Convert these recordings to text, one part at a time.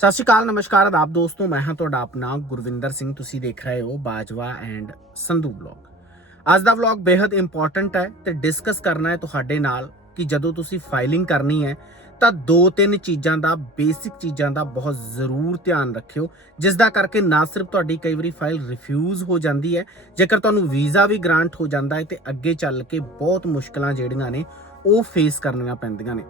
ਸਤਿ ਸ਼੍ਰੀ ਅਕਾਲ, ਨਮਸਕਾਰ ਆਦਾਬ ਦੋਸਤੋ, ਮੈਂ ਹਾਂ ਤੁਹਾਡਾ ਆਪਣਾ ਗੁਰਵਿੰਦਰ ਸਿੰਘ, ਤੁਸੀਂ ਦੇਖ ਰਹੇ ਹੋ ਬਾਜਵਾ ਐਂਡ ਸੰਧੂ ਵਲੌਗ। ਅੱਜ ਦਾ ਵਲੌਗ ਬੇहद ਇੰਪੋਰਟੈਂਟ ਹੈ ਤੇ ਡਿਸਕਸ ਕਰਨਾ ਹੈ ਤੁਹਾਡੇ ਨਾਲ ਕਿ ਜਦੋਂ ਤੁਸੀਂ ਫਾਈਲਿੰਗ ਕਰਨੀ ਹੈ, ਤਾਂ ਦੋ ਤਿੰਨ ਚੀਜ਼ਾਂ ਦਾ ਬੇਸਿਕ ਚੀਜ਼ਾਂ ਦਾ ਬਹੁਤ ਜ਼ਰੂਰ ਧਿਆਨ ਰੱਖਿਓ, ਜਿਸ ਦਾ ਕਰਕੇ ਨਾ ਸਿਰਫ ਤੁਹਾਡੀ ਕਈ ਵਾਰੀ ਫਾਈਲ ਰਿਫਿਊਜ਼ ਹੋ ਜਾਂਦੀ ਹੈ, ਜੇਕਰ ਤੁਹਾਨੂੰ ਵੀਜ਼ਾ ਵੀ ਗ੍ਰਾਂਟ ਹੋ ਜਾਂਦਾ ਹੈ ਤੇ ਅੱਗੇ ਚੱਲ ਕੇ ਬਹੁਤ ਮੁਸ਼ਕਲਾਂ ਜਿਹੜੀਆਂ ਨੇ, ਉਹ ਫੇਸ ਕਰਨੀਆਂ ਪੈਂਦੀਆਂ ਨੇ।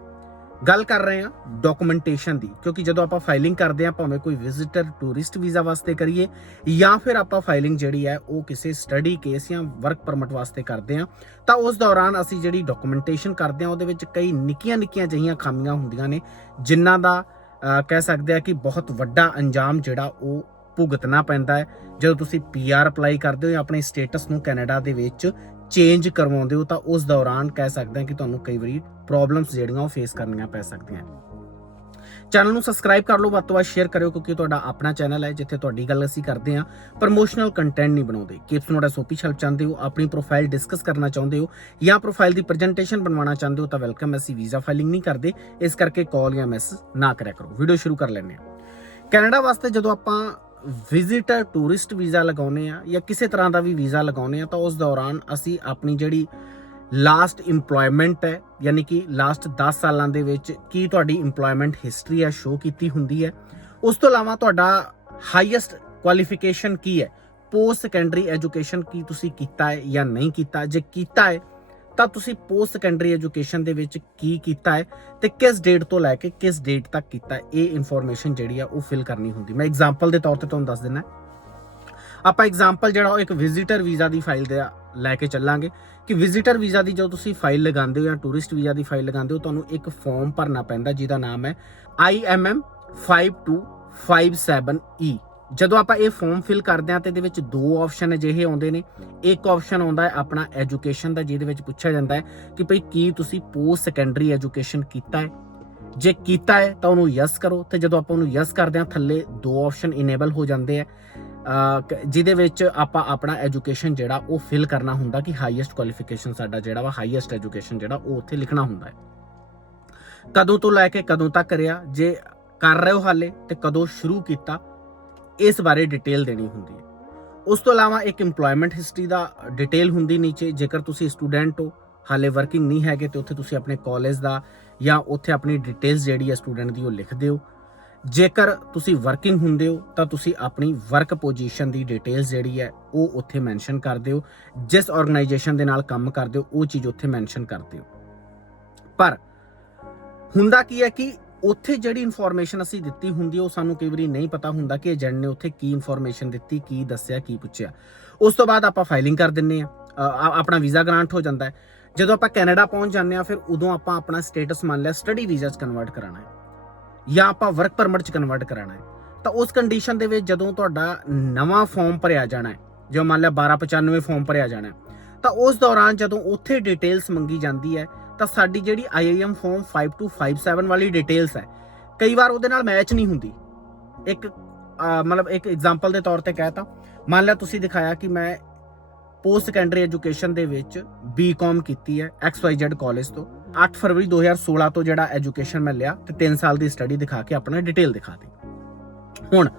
ਗੱਲ ਕਰ ਰਹੇ ਹਾਂ ਡਾਕੂਮੈਂਟੇਸ਼ਨ ਦੀ, ਕਿਉਂਕਿ ਜਦੋਂ ਆਪਾਂ ਫਾਈਲਿੰਗ ਕਰਦੇ ਹਾਂ, ਭਾਵੇਂ ਕੋਈ ਵਿਜ਼ਿਟਰ ਟੂਰਿਸਟ ਵੀਜ਼ਾ ਵਾਸਤੇ ਕਰੀਏ, ਜਾਂ ਫਿਰ ਆਪਾਂ ਫਾਈਲਿੰਗ ਜਿਹੜੀ ਹੈ, ਉਹ ਕਿਸੇ ਸਟੱਡੀ ਕੇਸ ਜਾਂ ਵਰਕ ਪਰਮਿਟ ਵਾਸਤੇ ਕਰਦੇ ਹਾਂ, ਤਾਂ ਉਸ ਦੌਰਾਨ ਅਸੀਂ ਜਿਹੜੀ ਡਾਕੂਮੈਂਟੇਸ਼ਨ ਕਰਦੇ ਹਾਂ, ਉਹਦੇ ਵਿੱਚ ਕਈ ਨਿੱਕੀਆਂ ਨਿੱਕੀਆਂ ਜਿਹੀਆਂ ਖਾਮੀਆਂ ਹੁੰਦੀਆਂ ਨੇ, ਜਿਨ੍ਹਾਂ ਦਾ ਕਹਿ ਸਕਦੇ ਆ ਕਿ ਬਹੁਤ ਵੱਡਾ ਅੰਜਾਮ ਜਿਹੜਾ ਉਹ ਭੁਗਤਣਾ ਪੈਂਦਾ ਹੈ। ਜਦੋਂ ਤੁਸੀਂ ਪੀਆਰ ਅਪਲਾਈ ਕਰਦੇ ਹੋ ਜਾਂ ਆਪਣੇ ਸਟੇਟਸ ਨੂੰ ਕੈਨੇਡਾ ਦੇ ਵਿੱਚ ਚੇਂਜ ਕਰਵਾਉਂਦੇ ਹੋ ਤਾਂ ਉਸ ਦੌਰਾਨ ਕਹਿ ਸਕਦੇ ਹਾਂ ਕਿ ਤੁਹਾਨੂੰ ਕਈ ਵਾਰੀ ਪ੍ਰੋਬਲਮਸ ਜਿਹੜੀਆਂ ਉਹ ਫੇਸ ਕਰਨੀਆਂ ਪੈ ਸਕਦੀਆਂ। ਚੈਨਲ ਨੂੰ ਸਬਸਕ੍ਰਾਈਬ ਕਰ ਲਓ, ਵੱਧ ਤੋਂ ਵੱਧ ਸ਼ੇਅਰ ਕਰਿਓ ਕਿਉਂਕਿ ਤੁਹਾਡਾ ਆਪਣਾ ਚੈਨਲ ਹੈ, ਜਿੱਥੇ ਤੁਹਾਡੀ ਗੱਲ ਅਸੀਂ ਕਰਦੇ ਹਾਂ। ਪ੍ਰੋਮੋਸ਼ਨਲ ਕੰਟੈਂਟ ਨਹੀਂ ਬਣਾਉਂਦੇ। ਕਿਪਸ ਨੋਟ ਐਸਓਪੀ ਹੈਲਪ ਚਾਹੁੰਦੇ ਹੋ, ਆਪਣੀ ਪ੍ਰੋਫਾਈਲ ਡਿਸਕਸ ਕਰਨਾ ਚਾਹੁੰਦੇ ਹੋ ਜਾਂ ਪ੍ਰੋਫਾਈਲ ਦੀ ਪ੍ਰੈਜੈਂਟੇਸ਼ਨ ਬਣਵਾਉਣਾ ਚਾਹੁੰਦੇ ਹੋ ਤਾਂ ਵੈਲਕਮ ਅਸੀਂ ਵੀਜ਼ਾ ਫਾਈਲਿੰਗ ਨਹੀਂ ਕਰਦੇ। ਇਸ ਕਰਕੇ ਕਾਲ ਜਾਂ ਮੈਸੇਜ ਨਾ ਕਰਿਆ ਕਰੋ। ਵੀਡੀਓ ਸ਼ੁਰੂ ਕਰ ਲੈਂਦੇ ਹਾਂ। ਕੈਨੇਡਾ ਵਾਸਤੇ ਜਦੋਂ ਆਪਾਂ ਵਿਜ਼ਿਟਰ ਟੂਰਿਸਟ ਵੀਜ਼ਾ ਲਗਾਉਨੇ ਆ ਜਾਂ ਕਿਸੇ ਤਰ੍ਹਾਂ ਦਾ ਵੀ ਵੀਜ਼ਾ ਲਗਾਉਨੇ ਆ ਤਾਂ ਉਸ ਦੌਰਾਨ ਅਸੀਂ ਆਪਣੀ ਜਿਹੜੀ ਲਾਸਟ EMPLOYMENT ਹੈ, ਯਾਨੀ ਕਿ ਲਾਸਟ 10 ਸਾਲਾਂ ਦੇ ਵਿੱਚ ਕੀ ਤੁਹਾਡੀ EMPLOYMENT ਹਿਸਟਰੀ ਹੈ ਸ਼ੋ ਕੀਤੀ ਹੁੰਦੀ ਹੈ। ਉਸ ਤੋਂ ਇਲਾਵਾ ਤੁਹਾਡਾ ਹਾਈਐਸਟ ਕੁਆਲੀਫਿਕੇਸ਼ਨ ਕੀ ਹੈ? ਪੋਸਟ ਸੈਕੰਡਰੀ ਐਜੂਕੇਸ਼ਨ ਕੀ ਤੁਸੀਂ ਕੀਤਾ ਹੈ ਜਾਂ ਨਹੀਂ ਕੀਤਾ? ਜੇ ਕੀਤਾ ਹੈ ਤਾਂ ਤੁਸੀਂ ਪੋਸਟ ਸੈਕੰਡਰੀ ਐਜੂਕੇਸ਼ਨ ਦੇ ਵਿੱਚ ਕੀ ਕੀਤਾ ਹੈ ਤੇ ਕਿਸ ਡੇਟ ਤੋਂ ਲੈ ਕੇ ਕਿਸ ਡੇਟ ਤੱਕ ਕੀਤਾ ਇਹ ਇਨਫੋਰਮੇਸ਼ਨ ਜਿਹੜੀ ਆ ਉਹ ਫਿਲ ਕਰਨੀ ਹੁੰਦੀ। ਮੈਂ ਐਗਜ਼ਾਮਪਲ ਦੇ ਤੌਰ ਤੇ ਤੁਹਾਨੂੰ ਦੱਸ ਦਿੰਦਾ। ਆਪਾਂ ਐਗਜ਼ਾਮਪਲ ਜਿਹੜਾ ਉਹ ਇੱਕ ਵਿਜ਼ਿਟਰ ਵੀਜ਼ਾ ਦੀ ਫਾਈਲ ਦੇ ਲੈ ਕੇ ਚੱਲਾਂਗੇ ਕਿ ਵਿਜ਼ਿਟਰ ਵੀਜ਼ਾ ਦੀ ਜਦੋਂ ਤੁਸੀਂ ਫਾਈਲ ਲਗਾਉਂਦੇ ਹੋ ਜਾਂ ਟੂਰਿਸਟ ਵੀਜ਼ਾ ਦੀ ਫਾਈਲ ਲਗਾਉਂਦੇ ਹੋ, ਤੁਹਾਨੂੰ ਇੱਕ ਫਾਰਮ ਭਰਨਾ ਪੈਂਦਾ ਜਿਹਦਾ ਨਾਮ ਹੈ IMM 5257E ਜਦੋਂ ਆਪਾਂ ਇਹ ਫਾਰਮ ਫਿਲ ਕਰਦੇ ਹਾਂ ਤੇ ਇਹਦੇ ਵਿੱਚ ਦੋ ਆਪਸ਼ਨ ਅਜਿਹੇ ਆਉਂਦੇ ਨੇ। ਇੱਕ ਆਪਸ਼ਨ ਆਉਂਦਾ ਹੈ ਆਪਣਾ ਐਜੂਕੇਸ਼ਨ ਦਾ, ਜਿਹਦੇ ਵਿੱਚ ਪੁੱਛਿਆ ਜਾਂਦਾ ਹੈ ਕਿ ਭਈ ਕੀ ਤੁਸੀਂ ਪੋਸਟ ਸੈਕੰਡਰੀ ਐਜੂਕੇਸ਼ਨ ਕੀਤਾ ਹੈ। ਜੇ ਕੀਤਾ ਹੈ ਤਾਂ ਉਹਨੂੰ ਯੈਸ ਕਰੋ ਤੇ ਜਦੋਂ ਆਪਾਂ ਉਹਨੂੰ ਯੈਸ ਕਰਦੇ ਹਾਂ ਥੱਲੇ ਦੋ ਆਪਸ਼ਨ ਇਨੇਬਲ ਹੋ ਜਾਂਦੇ ਆ ਜਿਹਦੇ ਵਿੱਚ ਆਪਾਂ ਆਪਣਾ ਐਜੂਕੇਸ਼ਨ ਜਿਹੜਾ ਉਹ ਫਿਲ ਕਰਨਾ ਹੁੰਦਾ ਕਿ ਹਾਈਐਸਟ ਕੁਆਲੀਫਿਕੇਸ਼ਨ ਸਾਡਾ ਜਿਹੜਾ ਵਾ ਹਾਈਐਸਟ ਐਜੂਕੇਸ਼ਨ ਜਿਹੜਾ ਉਹ ਉੱਥੇ ਲਿਖਣਾ ਹੁੰਦਾ ਹੈ। ਕਦੋਂ ਤੋਂ ਲੈ ਕੇ ਕਦੋਂ ਤੱਕ ਕਰਿਆ ਜੇ ਕਰ ਰਹੇ ਹੋ ਹਾਲੇ ਤੇ ਕਦੋਂ ਸ਼ੁਰੂ ਕੀਤਾ? ਇਸ ਬਾਰੇ ਡਿਟੇਲ ਦੇਣੀ ਹੁੰਦੀ ਹੈ। ਉਸ ਤੋਂ ਇਲਾਵਾ ਇੱਕ EMPLOYMENT ਹਿਸਟਰੀ ਦਾ ਡਿਟੇਲ ਹੁੰਦੀ ਨੀਚੇ, ਜੇਕਰ ਤੁਸੀਂ ਸਟੂਡੈਂਟ ਹੋ, ਹਾਲੇ ਵਰਕਿੰਗ ਨਹੀਂ ਹੈਗੇ ਤੇ ਉੱਥੇ ਤੁਸੀਂ ਆਪਣੇ ਕਾਲਜ ਦਾ ਜਾਂ ਉੱਥੇ ਆਪਣੀ ਡਿਟੇਲਸ ਜਿਹੜੀ ਹੈ ਸਟੂਡੈਂਟ ਦੀ ਉਹ ਲਿਖਦੇ ਹੋ ਜੇਕਰ ਤੁਸੀਂ ਵਰਕਿੰਗ ਹੁੰਦੇ ਹੋ, ਤਾਂ ਤੁਸੀਂ ਆਪਣੀ ਵਰਕ ਪੋਜੀਸ਼ਨ ਦੀ ਡਿਟੇਲਸ ਜਿਹੜੀ ਹੈ ਉਹ ਉੱਥੇ ਮੈਂਸ਼ਨ ਕਰਦੇ ਹੋ ਜਿਸ ਆਰਗੇਨਾਈਜੇਸ਼ਨ ਦੇ ਨਾਲ ਕੰਮ ਕਰਦੇ ਹੋ, ਉਹ ਚੀਜ਼ ਉੱਥੇ ਮੈਂਸ਼ਨ ਕਰਦੇ ਹੋ ਪਰ ਹੁੰਦਾ ਕੀ ਹੈ ਕਿ ਉੱਥੇ ਜਿਹੜੀ ਇਨਫੋਰਮੇਸ਼ਨ ਅਸੀਂ ਦਿੱਤੀ ਹੁੰਦੀ ਉਹ ਸਾਨੂੰ ਕਈ ਵਾਰੀ ਨਹੀਂ ਪਤਾ ਹੁੰਦਾ ਕਿ ਏਜੰਟ ਨੇ ਉੱਥੇ ਕੀ ਇਨਫੋਰਮੇਸ਼ਨ ਦਿੱਤੀ, ਕੀ ਦੱਸਿਆ, ਕੀ ਪੁੱਛਿਆ। ਉਸ ਤੋਂ ਬਾਅਦ ਆਪਾਂ ਫਾਈਲਿੰਗ ਕਰ ਦਿੰਨੇ ਆ। ਆਪਣਾ ਵੀਜ਼ਾ ਗ੍ਰਾਂਟ ਹੋ ਜਾਂਦਾ ਹੈ। ਜਦੋਂ ਆਪਾਂ ਕੈਨੇਡਾ ਪਹੁੰਚ ਜਾਂਦੇ ਆ, ਫਿਰ ਉਦੋਂ ਆਪਾਂ ਆਪਣਾ ਸਟੇਟਸ ਮੰਨ ਲਿਆ ਸਟੱਡੀ ਵੀਜ਼ਾ 'ਚ ਕਨਵਰਟ ਕਰਾਣਾ ਹੈ। ਜਾਂ ਆਪਾਂ ਵਰਕ ਪਰਮਿਟ 'ਚ ਕਨਵਰਟ ਕਰਾਣਾ ਹੈ। ਤਾਂ ਉਸ ਕੰਡੀਸ਼ਨ ਦੇ ਵਿੱਚ ਜਦੋਂ ਤੁਹਾਡਾ ਨਵਾਂ ਫਾਰਮ ਭਰਿਆ ਜਾਣਾ ਹੈ ਜੋ ਮੰਨ ਲਿਆ 1295 ਫਾਰਮ ਭਰਿਆ ਜਾਣਾ ਤਾਂ ਉਸ ਦੌਰਾਨ ਜਦੋਂ ਉੱਥੇ ਡਿਟੇਲਸ ਮੰਗੀ ਜਾਂਦੀ ਹੈ ਤਾਂ ਸਾਡੀ ਜਿਹੜੀ IIM ਫਾਰਮ 5257 ਵਾਲੀ ਡਿਟੇਲਸ ਹੈ, ਕਈ ਵਾਰ ਉਹਦੇ ਨਾਲ ਮੈਚ ਨਹੀਂ ਹੁੰਦੀ। ਇੱਕ ਮਤਲਬ ਇੱਕ ਐਗਜ਼ਾਮਪਲ ਦੇ ਤੌਰ ਤੇ ਕਹਿਤਾ ਮੰਨ ਲਿਆ ਤੁਸੀਂ ਦਿਖਾਇਆ ਕਿ ਮੈਂ ਪੋਸਟ ਸੈਕੰਡਰੀ ਐਜੂਕੇਸ਼ਨ ਦੇ ਵਿੱਚ ਬੀਕਾਮ ਕੀਤੀ ਹੈ XYZ ਕਾਲਜ ਤੋਂ। 8 ਫਰਵਰੀ 2016 ਤੋਂ ਜਿਹੜਾ ਐਜੂਕੇਸ਼ਨ ਮੈਂ ਲਿਆ ਤੇ 3 ਸਾਲ ਦੀ ਸਟੱਡੀ ਦਿਖਾ ਕੇ ਆਪਣਾ ਡਿਟੇਲ ਦਿਖਾ ਦੇ ਹੁਣ,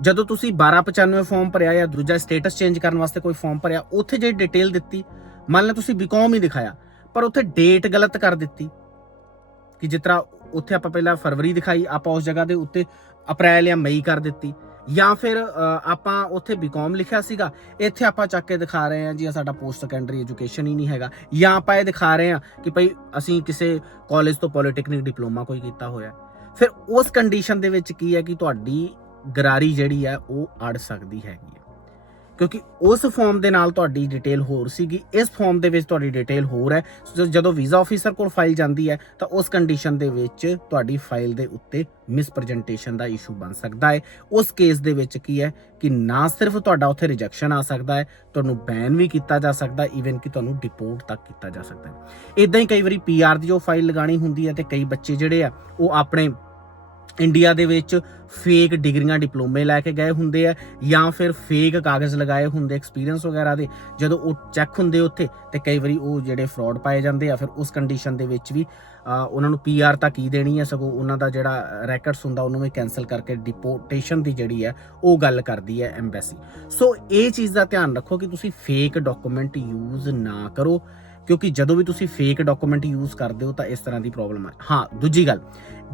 ਜਦੋਂ ਤੁਸੀਂ 1295 ਫਾਰਮ ਭਰਿਆ ਜਾਂ ਦੂਜਾ ਸਟੇਟਸ ਚੇਂਜ ਕਰਨ ਵਾਸਤੇ ਕੋਈ ਫਾਰਮ ਭਰਿਆ, ਉੱਥੇ ਜਿਹੜੀ ਡਿਟੇਲ ਦਿੱਤੀ, ਮੰਨ ਲਓ ਤੁਸੀਂ ਬੀਕਾਮ ਹੀ ਦਿਖਾਇਆ ਪਰ ਉੱਥੇ ਡੇਟ ਗਲਤ ਕਰ ਦਿੱਤੀ। ਕਿ ਜਿਸ ਤਰ੍ਹਾਂ ਉੱਥੇ ਆਪਾਂ ਪਹਿਲਾਂ ਫਰਵਰੀ ਦਿਖਾਈ, ਆਪਾਂ ਉਸ ਜਗ੍ਹਾ ਦੇ ਉੱਤੇ ਅਪ੍ਰੈਲ ਜਾਂ ਮਈ ਕਰ ਦਿੱਤੀ। ਜਾਂ ਫਿਰ ਆਪਾਂ ਉੱਥੇ ਬੀਕਾਮ ਲਿਖਿਆ ਸੀਗਾ, ਇੱਥੇ ਆਪਾਂ ਚੱਕ ਕੇ ਦਿਖਾ ਰਹੇ ਹਾਂ ਜੀ ਇਹ ਸਾਡਾ ਪੋਸਟ ਸੈਕੰਡਰੀ ਐਜੂਕੇਸ਼ਨ ਹੀ ਨਹੀਂ ਹੈਗਾ। ਜਾਂ ਆਪਾਂ ਇਹ ਦਿਖਾ ਰਹੇ ਹਾਂ ਕਿ ਭਈ ਅਸੀਂ ਕਿਸੇ ਕਾਲਜ ਤੋਂ ਪੋਲੀਟੈਕਨਿਕ ਡਿਪਲੋਮਾ ਕੋਈ ਕੀਤਾ ਹੋਇਆ। ਫਿਰ ਉਸ ਕੰਡੀਸ਼ਨ ਦੇ ਵਿੱਚ ਕੀ ਹੈ ਕਿ ਤੁਹਾਡੀ ਗਰਾਰੀ ਜਿਹੜੀ ਹੈ, ਉਹ ਅੜ ਸਕਦੀ ਹੈਗੀ ਹੈ। ਕਿਉਂਕਿ ਉਸ ਫਾਰਮ ਦੇ ਨਾਲ ਤੁਹਾਡੀ ਡਿਟੇਲ ਹੋਰ ਸੀਗੀ, ਇਸ ਫਾਰਮ ਦੇ ਵਿੱਚ ਤੁਹਾਡੀ ਡਿਟੇਲ ਹੋਰ ਹੈ। ਜਦੋਂ ਵੀਜ਼ਾ ਆਫੀਸਰ ਕੋਲ ਫਾਈਲ ਜਾਂਦੀ ਹੈ, ਤਾਂ ਉਸ ਕੰਡੀਸ਼ਨ ਦੇ ਵਿੱਚ ਤੁਹਾਡੀ ਫਾਈਲ ਦੇ ਉੱਤੇ ਮਿਸਪ੍ਰੈਜੈਂਟੇਸ਼ਨ ਦਾ ਇਸ਼ੂ ਬਣ ਸਕਦਾ ਹੈ। ਉਸ ਕੇਸ ਦੇ ਵਿੱਚ ਕੀ ਹੈ ਕਿ ਨਾ ਸਿਰਫ ਤੁਹਾਡਾ ਉੱਥੇ ਰਿਜੈਕਸ਼ਨ ਆ ਸਕਦਾ ਹੈ, ਤੁਹਾਨੂੰ ਬੈਨ ਵੀ ਕੀਤਾ ਜਾ ਸਕਦਾ ਈਵਨ ਕਿ ਤੁਹਾਨੂੰ ਡਿਪੋਰਟ ਤੱਕ ਕੀਤਾ ਜਾ ਸਕਦਾ ਹੈ। ਇਦਾਂ ਹੀ ਕਈ ਵਾਰੀ ਪੀਆਰ ਦੀ ਜੋ ਫਾਈਲ ਲਗਾਣੀ ਹੁੰਦੀ ਹੈ ਤੇ ਕਈ ਬੱਚੇ ਜਿਹੜੇ ਆ, ਉਹ ਆਪਣੇ ਇੰਡੀਆ ਦੇ ਵਿੱਚ ਫੇਕ ਡਿਗਰੀਆਂ, ਡਿਪਲੋਮੇ ਲੈ ਕੇ ਗਏ ਹੁੰਦੇ ਆ ਜਾਂ ਫਿਰ ਫੇਕ ਕਾਗਜ਼ ਲਗਾਏ ਹੁੰਦੇ ਐਕਸਪੀਰੀਅੰਸ ਵਗੈਰਾ ਦੇ। ਜਦੋਂ ਉਹ ਚੈੱਕ ਹੁੰਦੇ ਉੱਥੇ ਤੇ ਕਈ ਵਾਰੀ ਉਹ ਜਿਹੜੇ ਫਰਾਡ ਪਾਏ ਜਾਂਦੇ ਆ, ਫਿਰ ਉਸ ਕੰਡੀਸ਼ਨ ਦੇ ਵਿੱਚ ਵੀ ਉਹਨਾਂ ਨੂੰ ਪੀਆਰ ਤਾਂ ਕੀ ਦੇਣੀ ਹੈ ਸਗੋਂ ਉਹਨਾਂ ਦਾ ਜਿਹੜਾ ਰੈਕਟਸ ਹੁੰਦਾ, ਉਹਨੂੰ ਵੀ ਕੈਨਸਲ ਕਰਕੇ ਡਿਪੋਰਟੇਸ਼ਨ ਦੀ ਜਿਹੜੀ ਹੈ ਉਹ ਗੱਲ ਕਰਦੀ ਹੈ ਐਮਬੈਸੀ ਸੋ ਇਹ ਚੀਜ਼ ਦਾ ਧਿਆਨ ਰੱਖੋ ਕਿ ਤੁਸੀਂ ਫੇਕ ਡਾਕੂਮੈਂਟ ਯੂਜ਼ ਨਾ ਕਰੋ। ਕਿਉਂਕਿ ਜਦੋਂ ਵੀ ਤੁਸੀਂ ਫੇਕ ਡਾਕੂਮੈਂਟ ਯੂਜ਼ ਕਰਦੇ ਹੋ ਤਾਂ ਇਸ ਤਰ੍ਹਾਂ ਦੀ ਪ੍ਰੋਬਲਮ ਆ। ਹਾਂ, ਦੂਜੀ ਗੱਲ,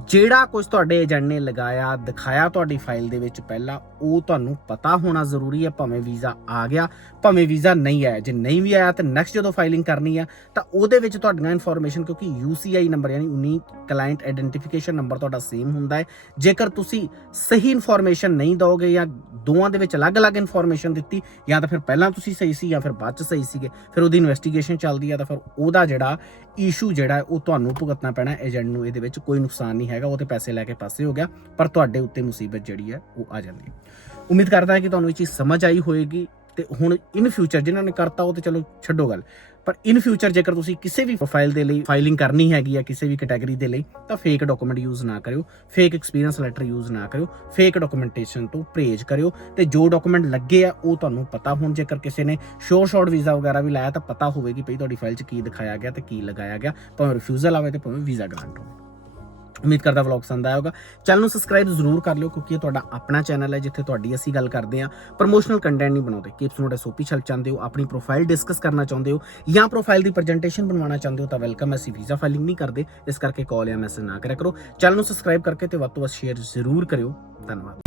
ਜਿਹੜਾ ਕੁਝ ਤੁਹਾਡੇ ਏਜੰਟ ਨੇ ਲਗਾਇਆ, ਦਿਖਾਇਆ ਤੁਹਾਡੀ ਫਾਈਲ ਦੇ ਵਿੱਚ ਪਹਿਲਾਂ, ਉਹ ਤੁਹਾਨੂੰ ਪਤਾ ਹੋਣਾ ਜ਼ਰੂਰੀ ਹੈ ਭਾਵੇਂ ਵੀਜ਼ਾ ਆ ਗਿਆ, ਭਾਵੇਂ ਵੀਜ਼ਾ ਨਹੀਂ ਆਇਆ। ਜੇ ਨਹੀਂ ਵੀ ਆਇਆ ਤਾਂ ਨੈਕਸਟ ਜਦੋਂ ਫਾਈਲਿੰਗ ਕਰਨੀ ਆ, ਤਾਂ ਉਹਦੇ ਵਿੱਚ ਤੁਹਾਡੀਆਂ ਇਨਫੋਰਮੇਸ਼ਨ ਕਿਉਂਕਿ UCI ਨੰਬਰ ਯਾਨੀ ਯੂਨੀਕ ਕਲਾਇੰਟ ਆਇਡੈਂਟੀਫਿਕੇਸ਼ਨ ਨੰਬਰ ਤੁਹਾਡਾ ਸੇਮ ਹੁੰਦਾ ਹੈ। ਜੇਕਰ ਤੁਸੀਂ ਸਹੀ ਇਨਫੋਰਮੇਸ਼ਨ ਨਹੀਂ ਦਿਓਗੇ ਜਾਂ ਦੋਵਾਂ ਦੇ ਵਿੱਚ ਅਲੱਗ-ਅਲੱਗ ਇਨਫੋਰਮੇਸ਼ਨ ਦਿੱਤੀ, ਜਾਂ ਤਾਂ ਫਿਰ ਪਹਿਲਾਂ ਤੁਸੀਂ ਸਹੀ ਸੀ ਜਾਂ ਫਿਰ ਬਾਅਦ ਚ ਸਹੀ ਸੀਗੇ। ਫਿਰ ਉਹਦੀ ਇਨਵੈਸਟੀਗੇਸ਼ਨ ਚੱਲਦੀ ਆ ਤਾਂ ਫਿਰ ਉਹਦਾ ਜਿਹੜਾ ਇਸ਼ੂ ਜਿਹੜਾ ਉਹ ਤੁਹਾਨੂੰ ਭੁਗਤਣਾ ਪੈਣਾ ਏਜੰਟ ਨੂੰ ਇਹਦੇ ਵਿੱਚ ਕੋਈ ਨੁਕਸਾਨ ਨਹੀਂ ਹੈਗਾ, ਉਹ ਤੇ ਪੈਸੇ ਲੈ ਕੇ ਪਾਸੇ ਹੋ ਗਿਆ, ਪਰ ਤੁਹਾਡੇ ਉੱਤੇ ਮੁਸੀਬਤ ਜਿਹੜੀ ਹੈ, ਉਹ ਆ ਜਾਂਦੀ ਹੈ। ਉਮੀਦ ਕਰਦਾ ਹਾਂ ਕਿ ਤੁਹਾਨੂੰ ਇਹ ਚੀਜ਼ ਸਮਝ ਆਈ ਹੋਏਗੀ, ਤੇ ਹੁਣ ਇਨ ਫਿਊਚਰ ਜਿਨ੍ਹਾਂ ਨੇ ਕਰਤਾ, ਉਹ ਤੇ ਚਲੋ ਛੱਡੋ ਗੱਲ। ਪਰ ਇਨ ਫਿਊਚਰ ਜੇਕਰ ਤੁਸੀਂ ਕਿਸੇ ਵੀ ਪ੍ਰੋਫਾਈਲ ਦੇ ਲਈ ਫਾਈਲਿੰਗ ਕਰਨੀ ਹੈਗੀ ਆ, ਕਿਸੇ ਵੀ ਕੈਟਾਗਰੀ ਦੇ ਲਈ, ਤਾਂ ਫੇਕ ਡਾਕੂਮੈਂਟ ਯੂਜ਼ ਨਾ ਕਰਿਓ। ਫੇਕ ਐਕਸਪੀਰੀਅੰਸ ਲੈਟਰ ਯੂਜ਼ ਨਾ ਕਰਿਓ। ਫੇਕ ਡਾਕੂਮੈਂਟੇਸ਼ਨ ਤੋਂ ਪਰਹੇਜ਼ ਕਰਿਓ। ਤੇ ਜੋ ਡਾਕੂਮੈਂਟ ਲੱਗੇ ਆ, ਉਹ ਤੁਹਾਨੂੰ ਪਤਾ ਹੋਣ ਜੇਕਰ ਕਿਸੇ ਨੇ ਸ਼ੋਰ ਸ਼ਾਰਟ ਵੀਜ਼ਾ ਵਗੈਰਾ ਵੀ ਲਾਇਆ, ਤਾਂ ਪਤਾ ਹੋਵੇਗੀ ਕਿ ਭਈ ਤੁਹਾਡੀ ਫਾਈਲ 'ਚ ਕੀ ਦਿਖਾਇਆ ਗਿਆ ਤੇ ਕੀ ਲਗਾਇਆ ਗਿਆ। ਭਾਵੇਂ ਰਿਫਿਊਜ਼ਲ ਆਵੇ ਤੇ ਭਾਵੇਂ ਵੀਜ਼ਾ ਗ੍ਰਾਂਟ ਹੋਵੇ। ਉਮੀਦ ਕਰਦਾ ਵਲੌਗ ਪਸੰਦ ਆਇਆ ਹੋਗਾ ਚੈਨਲ ਨੂੰ ਸਬਸਕ੍ਰਾਈਬ ਜ਼ਰੂਰ ਕਰ ਲਿਓ, ਕਿਉਂਕਿ ਇਹ ਤੁਹਾਡਾ ਆਪਣਾ ਚੈਨਲ ਹੈ, ਜਿੱਥੇ ਤੁਹਾਡੀ ਅਸੀਂ ਗੱਲ ਕਰਦੇ ਹਾਂ। ਪ੍ਰੋਮੋਸ਼ਨਲ ਕੰਟੈਂਟ ਨਹੀਂ ਬਣਾਉਂਦੇ। ਕਿਪਸ ਨੋਟ ਐਸਓਪੀ ਚੱਲ ਚਾਹੁੰਦੇ ਹੋ, ਆਪਣੀ ਪ੍ਰੋਫਾਈਲ ਡਿਸਕਸ ਕਰਨਾ ਚਾਹੁੰਦੇ ਹੋ, ਜਾਂ ਪ੍ਰੋਫਾਈਲ ਦੀ ਪ੍ਰੈਜੈਂਟੇਸ਼ਨ ਬਣਵਾਉਣਾ ਚਾਹੁੰਦੇ ਹੋ, ਤਾਂ ਵੈਲਕਮ ਅਸੀਂ ਵੀਜ਼ਾ ਫਾਈਲਿੰਗ ਨਹੀਂ ਕਰਦੇ। ਇਸ ਕਰਕੇ ਕਾਲ ਜਾਂ ਮੈਸੇਜ ਨਾ ਕਰਿਆ ਕਰੋ। ਚੈਨਲ ਨੂੰ ਸਬਸਕ੍ਰਾਈਬ ਕਰਕੇ ਤੇ ਵੱਧ ਤੋਂ ਵੱਧ ਸ਼ੇਅਰ ਜ਼ਰੂਰ ਕਰਿਓ। ਧੰਨਵਾਦ।